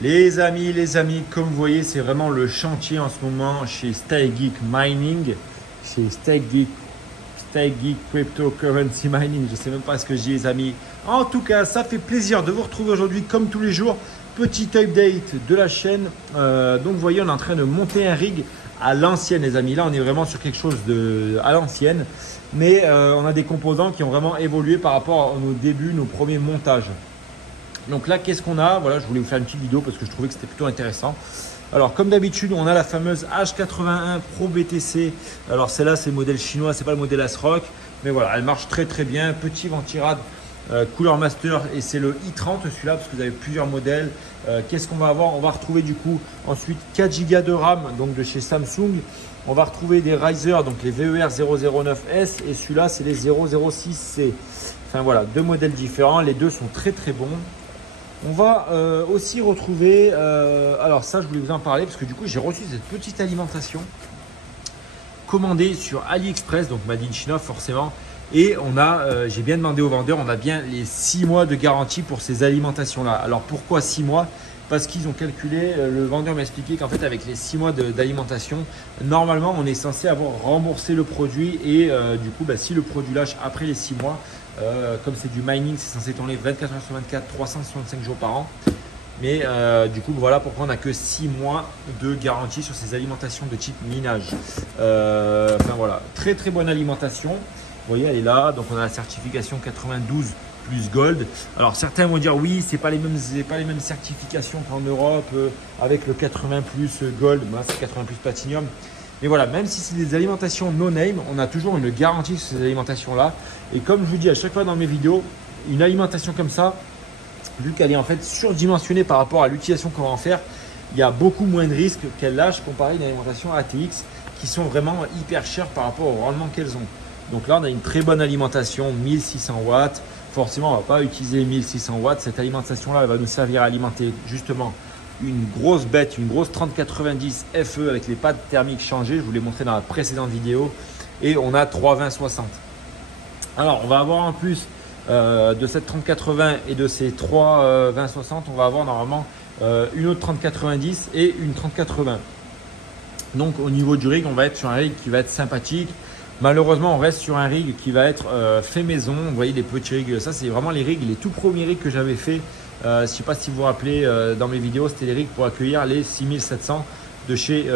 Les amis, comme vous voyez, c'est vraiment le chantier en ce moment chez Stay Geek Mining, chez Stay Geek Cryptocurrency Mining. Je ne sais même pas ce que je dis, les amis. En tout cas, ça fait plaisir de vous retrouver aujourd'hui, comme tous les jours. Petit update de la chaîne. Donc, vous voyez, on est en train de monter un rig à l'ancienne, les amis. Là, on est vraiment sur quelque chose à l'ancienne. Mais on a des composants qui ont vraiment évolué par rapport à nos débuts, nos premiers montages. Donc là, qu'est-ce qu'on a? Voilà, je voulais vous faire une petite vidéo parce que je trouvais que c'était plutôt intéressant. Alors, comme d'habitude, on a la fameuse H81 Pro BTC. Alors, celle-là, c'est le modèle chinois, c'est pas le modèle ASRock. Mais voilà, elle marche très très bien. Petit ventirad couleur master et c'est le i30 celui-là parce que vous avez plusieurs modèles. Qu'est-ce qu'on va avoir? On va retrouver du coup ensuite 4 Go de RAM donc de chez Samsung. On va retrouver des risers, donc les VER 009S et celui-là, c'est les 006C. Enfin voilà, deux modèles différents. Les deux sont très très bons. On va aussi retrouver, alors ça je voulais vous en parler parce que du coup j'ai reçu cette petite alimentation commandée sur AliExpress, donc Made in China forcément. Et on a, j'ai bien demandé au vendeur, on a bien les 6 mois de garantie pour ces alimentations-là. Alors pourquoi 6 mois? Parce qu'ils ont calculé, le vendeur m'a expliqué qu'en fait avec les 6 mois d'alimentation, normalement on est censé avoir remboursé le produit et du coup si le produit lâche après les 6 mois, comme c'est du mining, c'est censé tourner 24 heures sur 24, 365 jours par an. Mais du coup voilà pourquoi on n'a que 6 mois de garantie sur ces alimentations de type minage. Enfin voilà, très très bonne alimentation. Vous voyez, elle est là, donc on a la certification 92 plus Gold. Alors certains vont dire oui, c'est pas les mêmes certifications qu'en Europe avec le 80 plus Gold, moi c'est 80 plus Platinum. Mais voilà, même si c'est des alimentations no name, on a toujours une garantie sur ces alimentations là. Et comme je vous dis à chaque fois dans mes vidéos, une alimentation comme ça, vu qu'elle est en fait surdimensionnée par rapport à l'utilisation qu'on va en faire, il y a beaucoup moins de risques qu'elle lâche comparé à une alimentation ATX qui sont vraiment hyper chères par rapport au rendement qu'elles ont. Donc là, on a une très bonne alimentation, 1600 watts. Forcément, on ne va pas utiliser 1600 watts. Cette alimentation-là, elle va nous servir à alimenter justement une grosse bête, une grosse 3090 FE avec les pads thermiques changées. Je vous l'ai montré dans la précédente vidéo. Et on a 32060. Alors, on va avoir en plus de cette 3080 et de ces 32060, on va avoir normalement une autre 3090 et une 3080. Donc, au niveau du rig, on va être sur un rig qui va être sympathique. Malheureusement, on reste sur un rig qui va être fait maison. Vous voyez les petits rigs, ça c'est vraiment les rigs, les tout premiers rigs que j'avais fait. Je ne sais pas si vous vous rappelez dans mes vidéos, c'était les rigs pour accueillir les 6700 de chez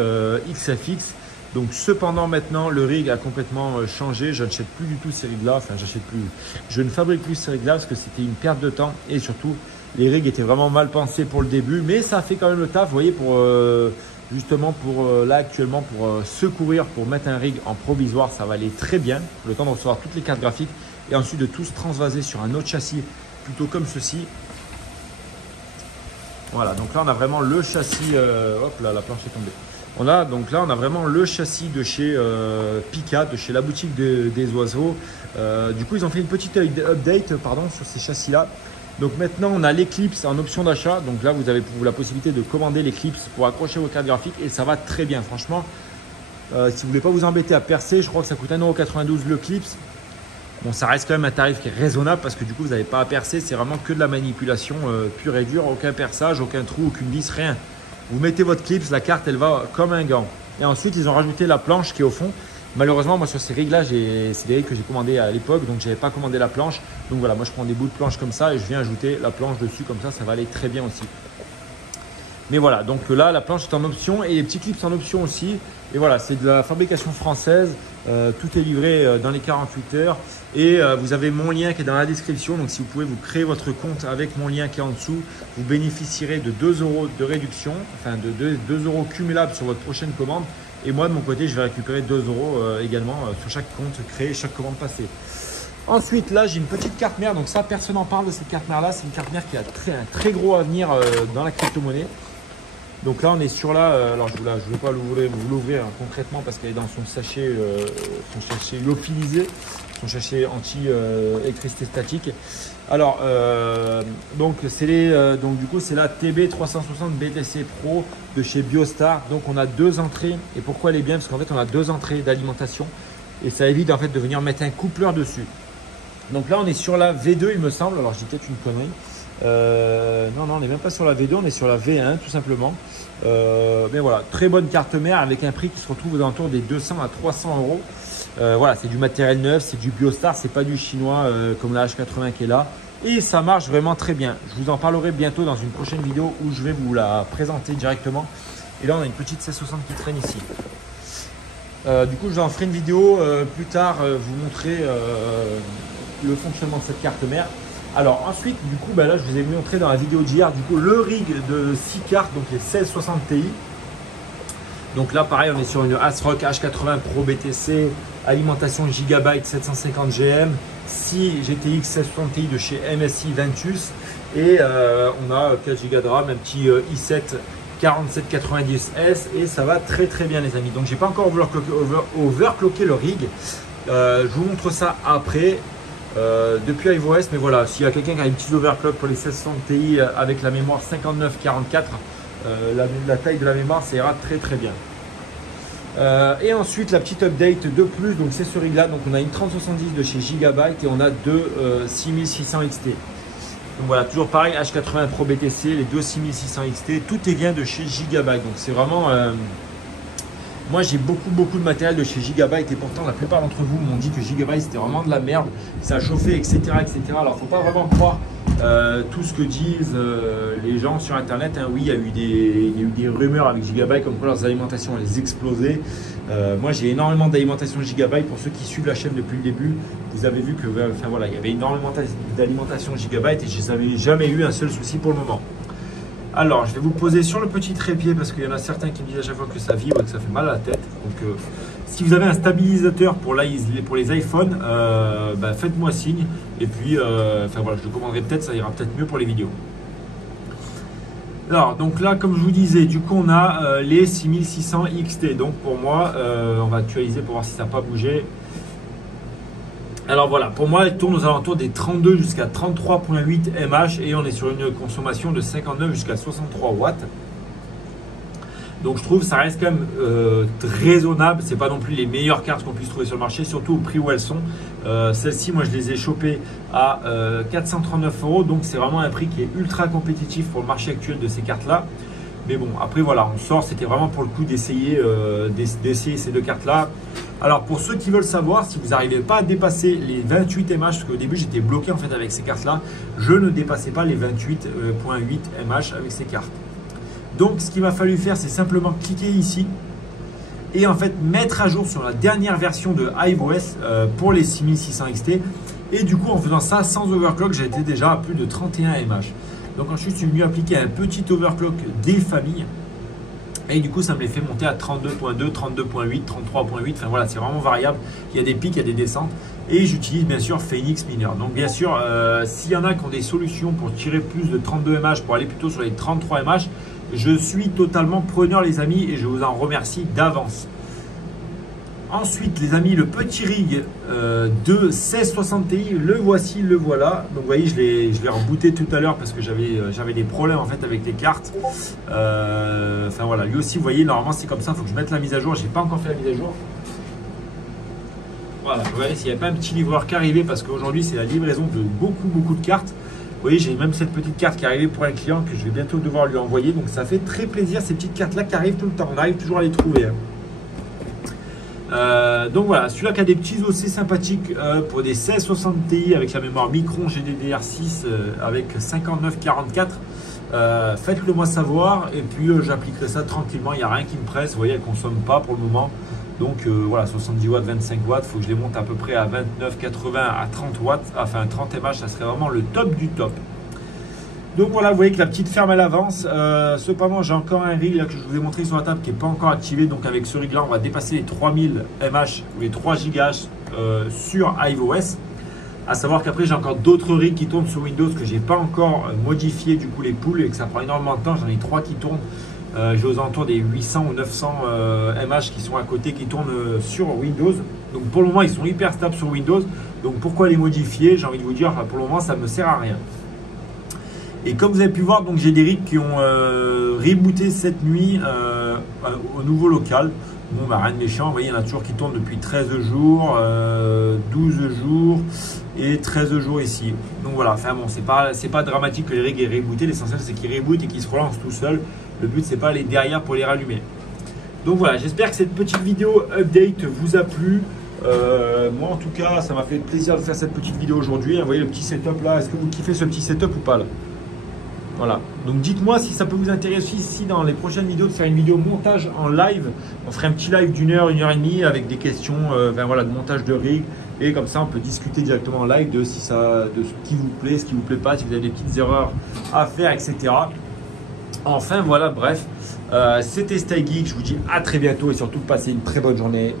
XFX. Donc cependant maintenant, le rig a complètement changé. Je n'achète plus du tout ces rigs-là. Enfin, je ne fabrique plus ces rigs-là parce que c'était une perte de temps et surtout les rigs étaient vraiment mal pensés pour le début. Mais ça a fait quand même le taf, vous voyez, pour justement pour là actuellement pour secourir, pour mettre un rig en provisoire, ça va aller très bien. Le temps de recevoir toutes les cartes graphiques et ensuite de tous transvaser sur un autre châssis plutôt comme ceci. Voilà, donc là on a vraiment le châssis, hop là la planche est tombée. Donc là on a vraiment le châssis de chez Pika, de chez la boutique des oiseaux. Du coup ils ont fait une petite update sur ces châssis là. Donc maintenant on a l'Eclipse en option d'achat. Donc là vous avez la possibilité de commander l'Eclipse pour accrocher vos cartes graphiques et ça va très bien franchement. Si vous voulez pas vous embêter à percer, je crois que ça coûte 1,92 € l'Eclipse. Bon, ça reste quand même un tarif qui est raisonnable parce que du coup vous n'avez pas à percer, c'est vraiment que de la manipulation pure et dure, aucun perçage, aucun trou, aucune vis, rien. Vous mettez votre clips, la carte elle va comme un gant. Et ensuite ils ont rajouté la planche qui est au fond. Malheureusement, moi sur ces rigs là, c'est des rigs que j'ai commandés à l'époque, donc je n'avais pas commandé la planche. Donc voilà, moi je prends des bouts de planche comme ça et je viens ajouter la planche dessus, comme ça va aller très bien aussi. Mais voilà, donc là la planche est en option et les petits clips en option aussi. Et voilà, c'est de la fabrication française, tout est livré dans les 48 heures. Et vous avez mon lien qui est dans la description, donc si vous pouvez vous créer votre compte avec mon lien qui est en dessous, vous bénéficierez de 2 € de réduction, enfin de 2 € cumulables sur votre prochaine commande. Et moi de mon côté, je vais récupérer 2 € également sur chaque compte créé, chaque commande passée. Ensuite, là, j'ai une petite carte mère. Donc ça, personne n'en parle de cette carte mère-là. C'est une carte mère qui a un très gros avenir dans la crypto-monnaie. Donc là, on est sur alors je ne vais pas vous l'ouvrir concrètement parce qu'elle est dans son sachet lyophilisé, son sachet anti-électricité statique. Alors, donc du coup, c'est la TB360 BTC Pro de chez Biostar. Donc on a 2 entrées. Et pourquoi elle est bien? Parce qu'en fait, on a 2 entrées d'alimentation et ça évite en fait de venir mettre un coupleur dessus. Donc là, on est sur la V2, il me semble. Alors, je dis peut-être une connerie. Non, on n'est même pas sur la V2, on est sur la V1 tout simplement. Mais voilà, très bonne carte mère avec un prix qui se retrouve aux alentours des 200 à 300 euros. Voilà, c'est du matériel neuf, c'est du Biostar, c'est pas du chinois comme la H80 qui est là. Et ça marche vraiment très bien. Je vous en parlerai bientôt dans une prochaine vidéo où je vais vous la présenter directement. Et là, on a une petite 1660 qui traîne ici. Du coup, je vous en ferai une vidéo plus tard, vous montrer le fonctionnement de cette carte mère. Alors ensuite, du coup, là, je vous ai montré dans la vidéo d'hier, du coup, le rig de 6 cartes, donc les 1660 Ti. Donc là, pareil, on est sur une ASRock H80 Pro BTC, alimentation Gigabyte 750 GM, 6 GTX 1660 Ti de chez MSI Ventus et on a 4 Go de RAM, un petit i7 4790S et ça va très très bien les amis. Donc j'ai pas encore overclocké le rig, je vous montre ça après. Depuis iOS, mais voilà, s'il y a quelqu'un qui a une petite overclock pour les 1660 Ti avec la mémoire 5944, la taille de la mémoire, ça ira très très bien. Et ensuite la petite update de plus, donc c'est ce rig là, donc on a une 3070 de chez Gigabyte et on a deux 6600 XT. Donc voilà, toujours pareil, H80 Pro BTC, les deux 6600 XT, tout est bien de chez Gigabyte, donc c'est vraiment moi j'ai beaucoup de matériel de chez Gigabyte et pourtant la plupart d'entre vous m'ont dit que Gigabyte c'était vraiment de la merde, ça chauffait etc. Alors faut pas vraiment croire tout ce que disent les gens sur internet, hein. Oui, il y a eu des rumeurs avec Gigabyte comme quoi leurs alimentations elles explosaient. Moi j'ai énormément d'alimentation Gigabyte. Pour ceux qui suivent la chaîne depuis le début, vous avez vu que enfin, voilà, il y avait énormément d'alimentation Gigabyte et je n'avais jamais eu un seul souci pour le moment. Alors, je vais vous poser sur le petit trépied parce qu'il y en a certains qui me disent à chaque fois que ça vibre et que ça fait mal à la tête. Donc, si vous avez un stabilisateur pour les iPhones, faites-moi signe. Et puis, enfin voilà, je le commanderai peut-être, ça ira peut-être mieux pour les vidéos. Alors, donc là, comme je vous disais, du coup, on a les 6600 XT. Donc, pour moi, on va actualiser pour voir si ça n'a pas bougé. Alors voilà, pour moi, elle tourne aux alentours des 32 jusqu'à 33,8 mAh et on est sur une consommation de 59 jusqu'à 63 watts. Donc je trouve que ça reste quand même raisonnable. C'est pas non plus les meilleures cartes qu'on puisse trouver sur le marché, surtout au prix où elles sont. Celles-ci, moi, je les ai chopées à 439 €. Donc c'est vraiment un prix qui est ultra compétitif pour le marché actuel de ces cartes-là. Mais bon, après voilà, on sort, c'était vraiment pour le coup d'essayer ces deux cartes-là. Alors pour ceux qui veulent savoir, si vous n'arrivez pas à dépasser les 28 mAh, parce qu'au début j'étais bloqué en fait avec ces cartes-là, je ne dépassais pas les 28,8 mAh avec ces cartes. Donc ce qu'il m'a fallu faire, c'est simplement cliquer ici et en fait mettre à jour sur la dernière version de iOS pour les 6600 XT. Et du coup, en faisant ça sans overclock, j'étais déjà à plus de 31 mAh. Donc ensuite, je suis venu appliquer un petit overclock des familles. Et du coup, ça me les fait monter à 32.2, 32.8, 33.8. Enfin voilà, c'est vraiment variable. Il y a des pics, il y a des descentes. Et j'utilise bien sûr Phoenix Miner. Donc bien sûr, s'il y en a qui ont des solutions pour tirer plus de 32 mAh, pour aller plutôt sur les 33 mAh, je suis totalement preneur les amis et je vous en remercie d'avance. Ensuite les amis, le petit rig de 1660 Ti, le voici, le voilà. Donc vous voyez, je l'ai rebooté tout à l'heure parce que j'avais des problèmes en fait avec les cartes. Enfin voilà, lui aussi vous voyez, normalement c'est comme ça, il faut que je mette la mise à jour. J'ai pas encore fait la mise à jour. Voilà, vous voyez, s'il n'y a pas un petit livreur qui est arrivé parce qu'aujourd'hui c'est la livraison de beaucoup de cartes. Vous voyez, j'ai même cette petite carte qui est arrivée pour un client que je vais bientôt devoir lui envoyer. Donc ça fait très plaisir ces petites cartes là qui arrivent tout le temps. On arrive toujours à les trouver, hein. Donc voilà, celui-là qui a des petits OC sympathiques pour des 1660 Ti avec la mémoire Micron GDDR6 avec 5944. Faites-le moi savoir et puis j'appliquerai ça tranquillement. Il n'y a rien qui me presse. Vous voyez, elle ne consomme pas pour le moment. Donc voilà, 70 watts, 25 watts. Il faut que je les monte à peu près à 29, 80 à 30 watts. Enfin 30 mAh, ça serait vraiment le top du top. Donc voilà, vous voyez que la petite ferme elle avance. Cependant, j'ai encore un rig là, que je vous ai montré sur la table qui n'est pas encore activé. Donc avec ce rig là, on va dépasser les 3000 mAh ou les 3 Go sur iOS. À savoir qu'après, j'ai encore d'autres rigs qui tournent sur Windows que j'ai pas encore modifié du coup les poules et que ça prend énormément de temps. J'en ai 3 qui tournent. J'ai aux alentours des 800 ou 900 mAh qui sont à côté, qui tournent sur Windows. Donc pour le moment, ils sont hyper stables sur Windows. Donc pourquoi les modifier? J'ai envie de vous dire, pour le moment, ça ne me sert à rien. Et comme vous avez pu voir, donc j'ai des rigs qui ont rebooté cette nuit au nouveau local. Bon, bah, rien de méchant, vous voyez, il y en a toujours qui tournent depuis 13 jours, 12 jours, et 13 jours ici. Donc voilà, enfin bon, c'est pas dramatique que les rigs aient rebooté. L'essentiel, c'est qu'ils rebootent et qu'ils se relancent tout seuls. Le but, c'est pas aller derrière pour les rallumer. Donc voilà, j'espère que cette petite vidéo update vous a plu. Moi en tout cas, ça m'a fait plaisir de faire cette petite vidéo aujourd'hui. Vous voyez le petit setup là, est-ce que vous kiffez ce petit setup ou pas là? Voilà, donc dites-moi si ça peut vous intéresser ici dans les prochaines vidéos de faire une vidéo montage en live. On ferait un petit live d'une heure, 1h30 avec des questions voilà, de montage de rig. Et comme ça, on peut discuter directement en live de, ce qui vous plaît, ce qui vous plaît pas, si vous avez des petites erreurs à faire, etc. Enfin voilà, bref, c'était Stay Geek. Je vous dis à très bientôt et surtout passez une très bonne journée.